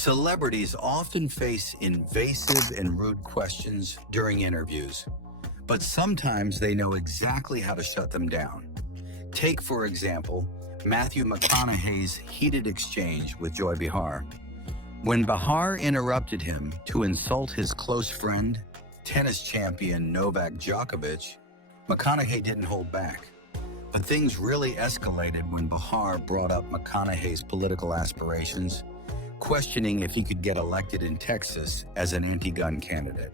Celebrities often face invasive and rude questions during interviews, but sometimes they know exactly how to shut them down. Take, for example, Matthew McConaughey's heated exchange with Joy Behar. When Behar interrupted him to insult his close friend, tennis champion Novak Djokovic, McConaughey didn't hold back. But things really escalated when Behar brought up McConaughey's political aspirations, questioning if he could get elected in Texas as an anti-gun candidate.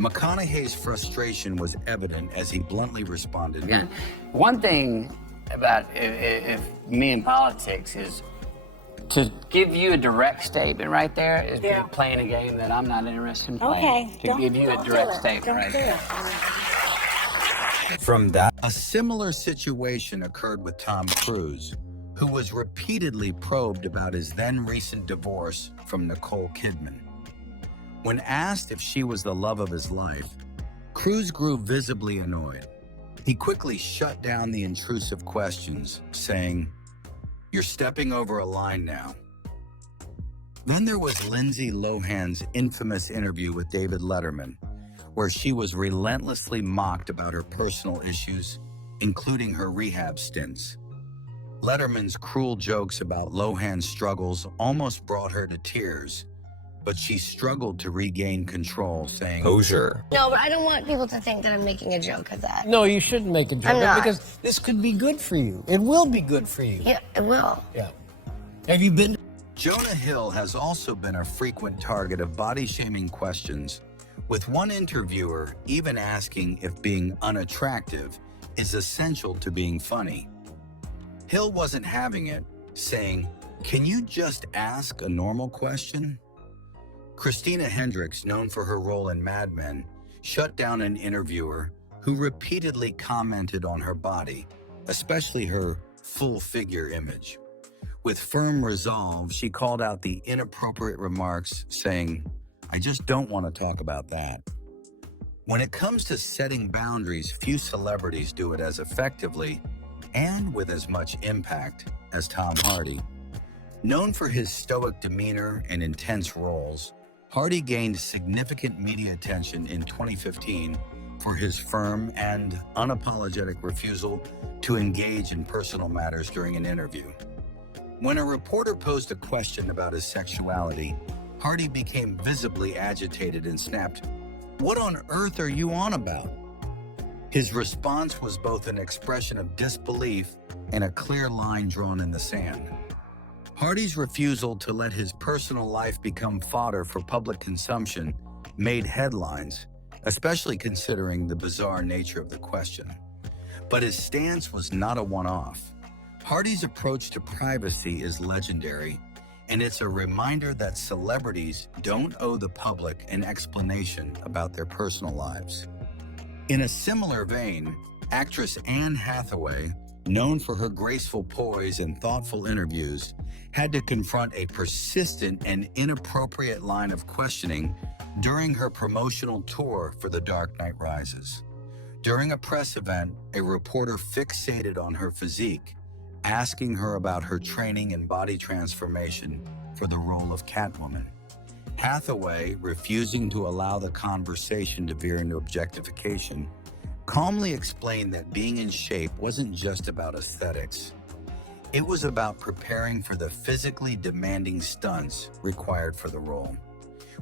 McConaughey's frustration was evident as he bluntly responded. Again, one thing about if me in politics is to give you a direct statement right there is playing a game that I'm not interested in playing. Okay. To give you a direct statement right there. From that, a similar situation occurred with Tom Cruise, who was repeatedly probed about his then recent divorce from Nicole Kidman. When asked if she was the love of his life, Cruz grew visibly annoyed. He quickly shut down the intrusive questions, saying, "You're stepping over a line now." Then there was Lindsay Lohan's infamous interview with David Letterman, where she was relentlessly mocked about her personal issues, including her rehab stints. Letterman's cruel jokes about Lohan's struggles almost brought her to tears, but she struggled to regain control, saying, Posure. No, but I don't want people to think that I'm making a joke of that. No, you shouldn't make a joke I'm not. because this could be good for you. It will be good for you. Yeah, it will. Yeah. Have you been? Jonah Hill has also been a frequent target of body-shaming questions, with one interviewer even asking if being unattractive is essential to being funny. Hill wasn't having it, saying, "Can you just ask a normal question?" Christina Hendricks, known for her role in Mad Men, shut down an interviewer who repeatedly commented on her body, especially her full figure image. With firm resolve, she called out the inappropriate remarks, saying, "I just don't want to talk about that." When it comes to setting boundaries, few celebrities do it as effectively and with as much impact as Tom Hardy. Known for his stoic demeanor and intense roles, Hardy gained significant media attention in 2015 for his firm and unapologetic refusal to engage in personal matters during an interview. When a reporter posed a question about his sexuality, Hardy became visibly agitated and snapped, "What on earth are you on about?" His response was both an expression of disbelief and a clear line drawn in the sand. Hardy's refusal to let his personal life become fodder for public consumption made headlines, especially considering the bizarre nature of the question. But his stance was not a one-off. Hardy's approach to privacy is legendary, and it's a reminder that celebrities don't owe the public an explanation about their personal lives. In a similar vein, actress Anne Hathaway, known for her graceful poise and thoughtful interviews, had to confront a persistent and inappropriate line of questioning during her promotional tour for The Dark Knight Rises. During a press event, a reporter fixated on her physique, asking her about her training and body transformation for the role of Catwoman. Hathaway, refusing to allow the conversation to veer into objectification, calmly explained that being in shape wasn't just about aesthetics. It was about preparing for the physically demanding stunts required for the role.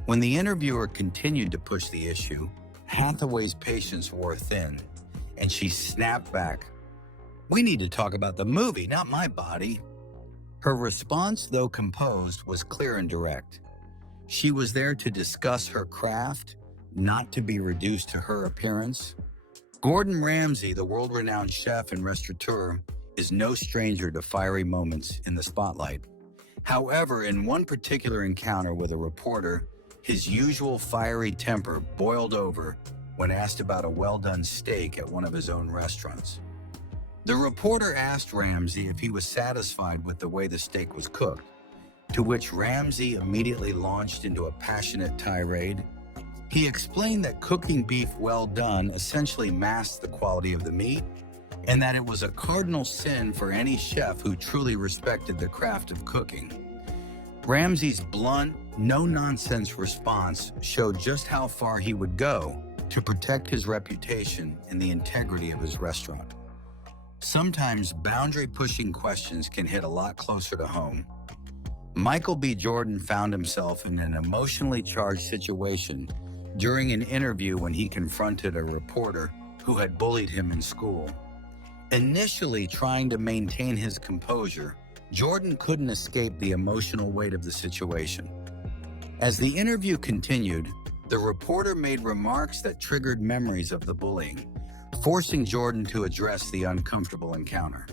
When the interviewer continued to push the issue, Hathaway's patience wore thin, and she snapped back, "We need to talk about the movie, not my body." Her response, though composed, was clear and direct. She was there to discuss her craft, not to be reduced to her appearance. Gordon Ramsay, the world-renowned chef and restaurateur, is no stranger to fiery moments in the spotlight. However, in one particular encounter with a reporter, his usual fiery temper boiled over when asked about a well-done steak at one of his own restaurants. The reporter asked Ramsay if he was satisfied with the way the steak was cooked, to which Ramsay immediately launched into a passionate tirade. He explained that cooking beef well done essentially masked the quality of the meat, and that it was a cardinal sin for any chef who truly respected the craft of cooking. Ramsay's blunt, no-nonsense response showed just how far he would go to protect his reputation and the integrity of his restaurant. Sometimes boundary-pushing questions can hit a lot closer to home. Michael B. Jordan found himself in an emotionally charged situation during an interview when he confronted a reporter who had bullied him in school. Initially trying to maintain his composure, Jordan couldn't escape the emotional weight of the situation. As the interview continued, the reporter made remarks that triggered memories of the bullying, forcing Jordan to address the uncomfortable encounter.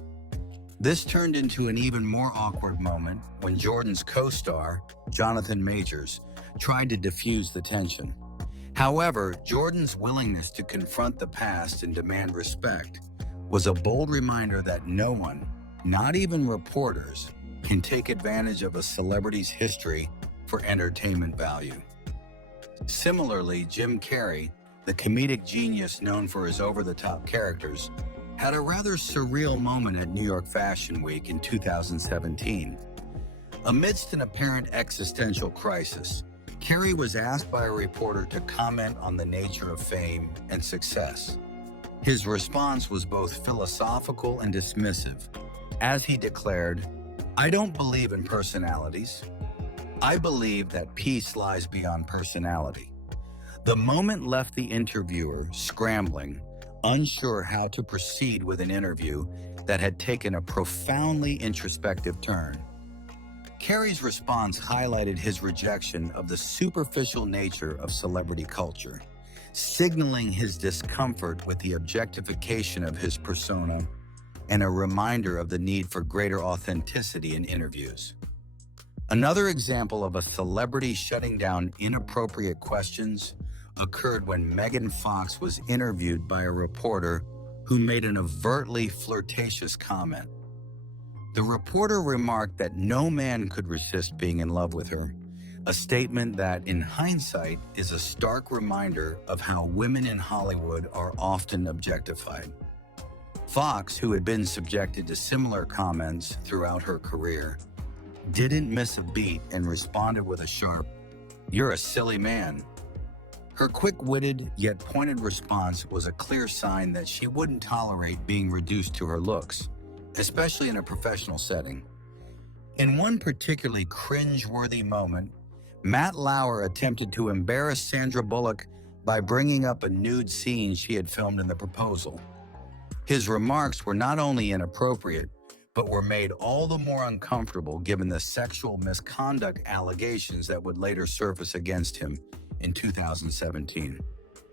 This turned into an even more awkward moment when Jordan's co-star, Jonathan Majors, tried to diffuse the tension. However, Jordan's willingness to confront the past and demand respect was a bold reminder that no one, not even reporters, can take advantage of a celebrity's history for entertainment value. Similarly, Jim Carrey, the comedic genius known for his over-the-top characters, had a rather surreal moment at New York Fashion Week in 2017. Amidst an apparent existential crisis, Carrey was asked by a reporter to comment on the nature of fame and success. His response was both philosophical and dismissive, as he declared, "I don't believe in personalities. I believe that peace lies beyond personality." The moment left the interviewer scrambling, unsure how to proceed with an interview that had taken a profoundly introspective turn. Carrey's response highlighted his rejection of the superficial nature of celebrity culture, signaling his discomfort with the objectification of his persona and a reminder of the need for greater authenticity in interviews. Another example of a celebrity shutting down inappropriate questions occurred when Megan Fox was interviewed by a reporter who made an overtly flirtatious comment. The reporter remarked that no man could resist being in love with her, a statement that, in hindsight, is a stark reminder of how women in Hollywood are often objectified. Fox, who had been subjected to similar comments throughout her career, didn't miss a beat and responded with a sharp, "You're a silly man." Her quick-witted yet pointed response was a clear sign that she wouldn't tolerate being reduced to her looks, especially in a professional setting. In one particularly cringe-worthy moment, Matt Lauer attempted to embarrass Sandra Bullock by bringing up a nude scene she had filmed in The Proposal. His remarks were not only inappropriate, but were made all the more uncomfortable given the sexual misconduct allegations that would later surface against him in 2017.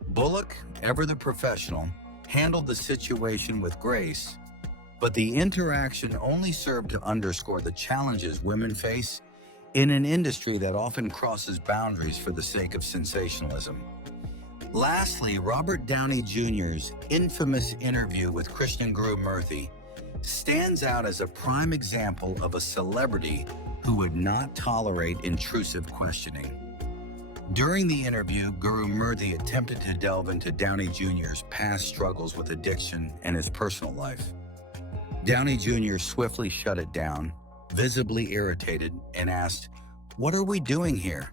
Bullock, ever the professional, handled the situation with grace, but the interaction only served to underscore the challenges women face in an industry that often crosses boundaries for the sake of sensationalism. Lastly, Robert Downey Jr.'s infamous interview with Krishnan Guru Murthy stands out as a prime example of a celebrity who would not tolerate intrusive questioning. During the interview, Guru Murthy attempted to delve into Downey Jr.'s past struggles with addiction and his personal life. Downey Jr. swiftly shut it down, visibly irritated, and asked, "What are we doing here?"